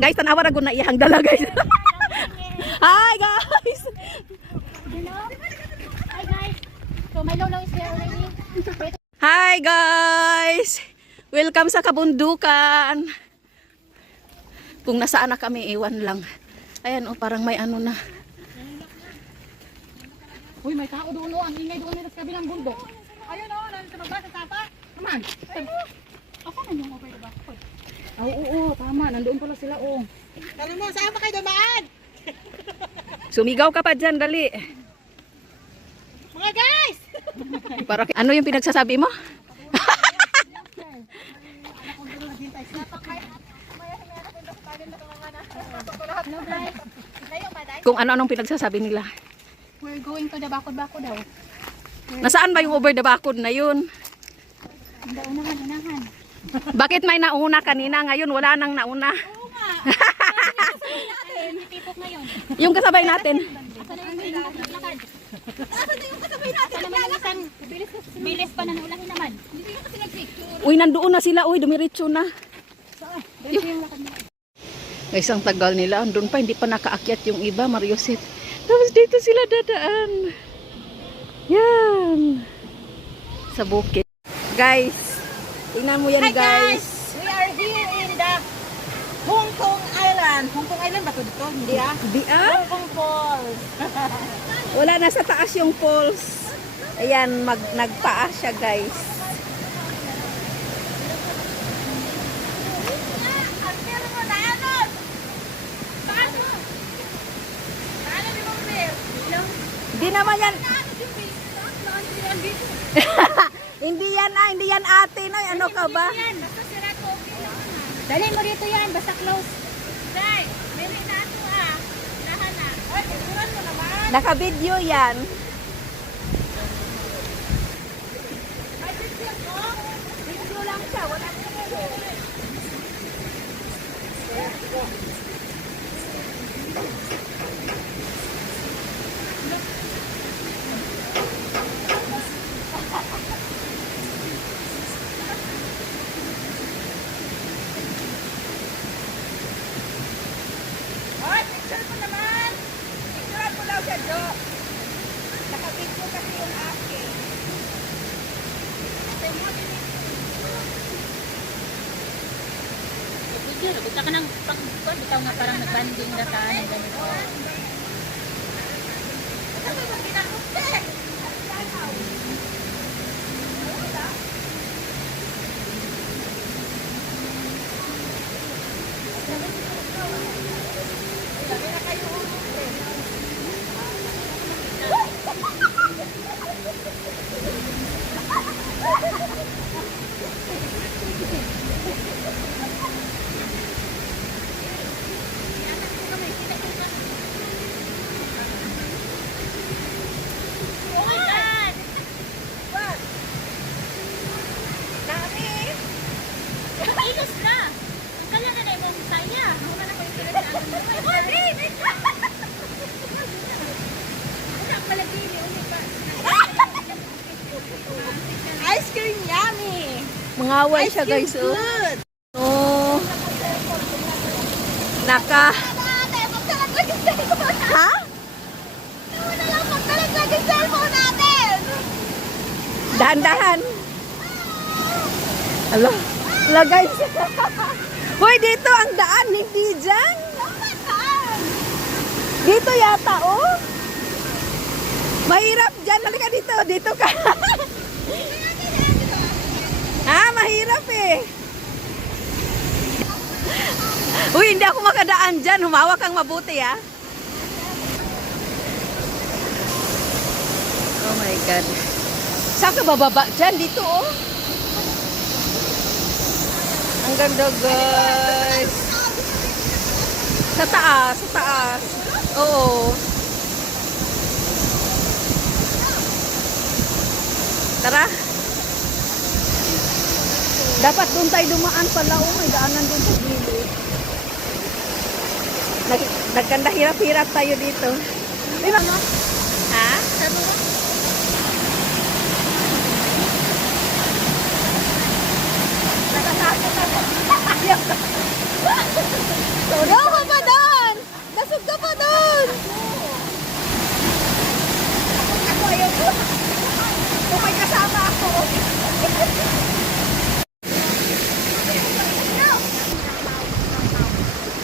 guys, tanawa ra gud na iyang dala guys. Hi guys. Hello. Hi guys. So my lolo is here already. Hi guys. Welcome sa kabundukan. Kung nasaan na kami, iwan lang. Ayan oh, parang may ano na. Uy, may tao doon oh. Ang ingay doon sa kabilang bundok. Ayun oh, nandito sa baba sa sapa. Come on. Ako na yung over the back. Oo, tama. Nandoon pala sila oh. Tara mo, saan ba kayo dumaan? Sumigaw ka pa dyan, dali. Mga guys! Para, ano yung pinagsasabi mo? Hello guys. Kung ano-anong pinagsasabi nila. We're going to the bakod-bakod daw. Nasaan ba yung over the bakod na yun? Unahan. Bakit may nauna kanina? Ngayon wala nang nauna. Oo nga. May tipok ngayon. Yung kasabay natin. Asa na yung lakad? Asa na yung kasabay natin? Asa naman yung isang bilis pa na naulahin naman. Hindi ko kasi nag-picture. Uy, nandoon na sila. Uy, dumiritso na. Saan? Dito yung lakad nila. Guys, ang tagal nila. Andun pa, hindi pa nakaakyat yung iba, Marioset. Tapos dito sila dadaan. Yan. Sa bukid. Guys, tingnan mo yan, Hi guys. We are here in the Hong Kong Island. Hong Kong Island ba ito dito? Hindi ah. Di ah? Hong Kong Falls. Wala na sa taas yung falls. Ayan, nagtaas siya, guys. Di naman yan. Hindi yan ate. No? Ano ka ba? Dali mo rito yan, basta close. Naka-video yan. Video lang siya. Wala na. Picture mo naman. Picturean mo daw siya, Jo. Naka-video kasi yung akin. Video, bita ka ng pag-ikot. Ikaw nga parang nagbanding na ka ng ganito. Ilos na! Ang kanya na na yung saya. Ako na ko yung pinagdaan mo. Wala pala dili. Ice cream yummy. Mangaway siya, guys. Oh. Oh. Naka. Ha? Dahan-dahan. Hala. Hala, guys. Hoy, dito ang daan. Hindi dyan. Dito yata, oh. Mahirap dyan. Halika dito. Dito ka. Mahirap eh. Uy, hindi ako makadaan dyan. Humawak kang mabuti, ah. Oh my God. Saan ka bababa dyan? Dito, oh. Ang ganda, guys. Sa taas, sa taas. Oo. Tara. Dapat doon tayo dumaan pala. Oh, may daanan doon sa gilid. Nagkanda hirap-hirap tayo dito. Diba? Ha? Natatakot ako. Sorry.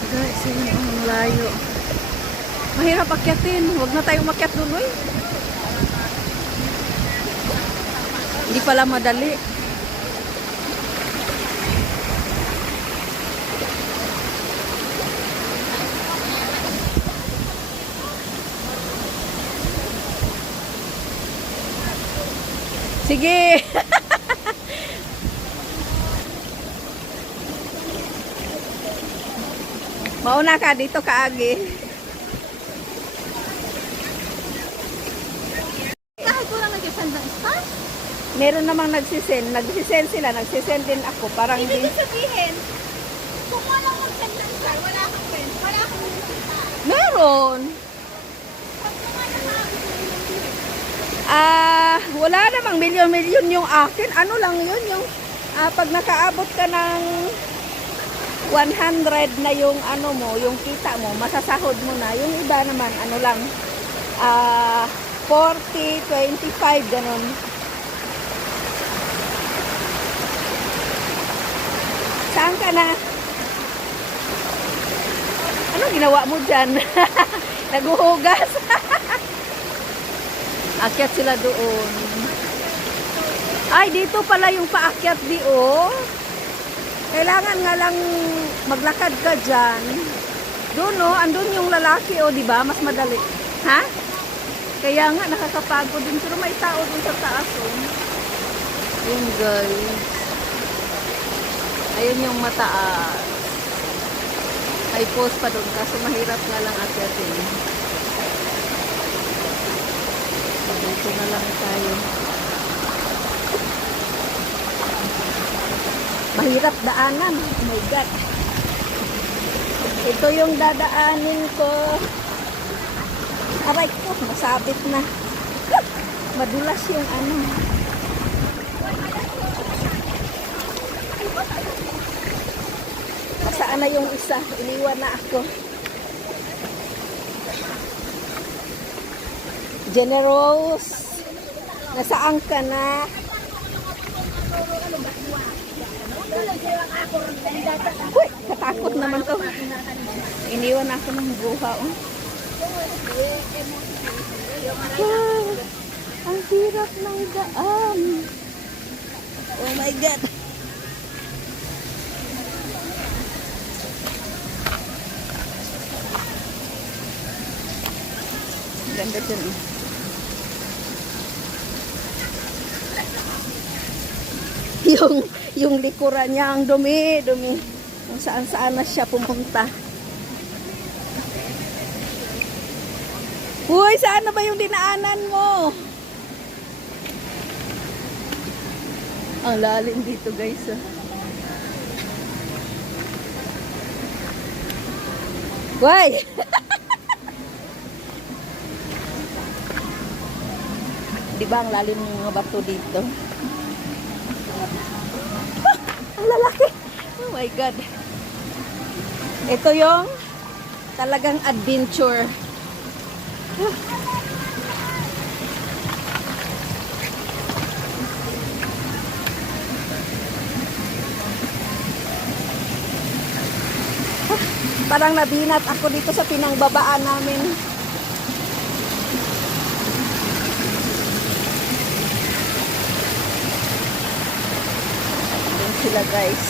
Guys, yun ang layo. Mahirap akyatin. Huwag na tayong makyat doon, uy. Hindi pala madali. Sige. Mauna ka dito kaagi. Kahit ko lang nag-send ng star? Meron namang nagsisend sila, nagsisend din ako. Parang Ibig hindi. sabihin, kung walang mag-send ng star, wala akong friend, wala akong nakita. Meron. Pag kumana ka, Wala namang milyon-milyon yung akin. Ano lang yun, yung pag nakaabot ka ng 100 na yung ano mo, yung kita mo, masasahod mo na. Yung iba naman, ano lang, 40, 25, ganun. Saan ka na? Ano ginawa mo dyan? Naguhugas. Akyat sila doon. Ay, dito pala yung paakyat di, oh. Kailangan nga lang maglakad ka dyan. Doon, oh. Andun yung lalaki, oh, di ba? Mas madali. Ha? Kaya nga, nakakapagod din. Pero may tao dun sa taas, oh. Yun, guys. Ayun yung mataas. May post pa doon. Kaso mahirap nga lang akyatin. Dito na lang tayo. Mahirap daanan. Oh my God. Ito yung dadaanin ko. Aray ko, masabit na. Madulas yung ano. Saan na yung isa? Iniwan na ako. Generous. Nasaan ka na? Uy, katakot naman to. Iniwan ako ng buha. Oh. Wow, ang hirap ng daan. Oh my God. Ganda dyan eh. Yung likuran niya, ang dumi. Kung saan na siya pumunta. Uy, saan na ba yung dinaanan mo? Ang lalim dito, guys. Ah. Uy! Di ba ang lalim ng mga bato dito? Ang lalaki. Oh my God. Ito yung talagang adventure. Parang nabinat ako dito sa pinangbabaan namin. Ayan sila, guys.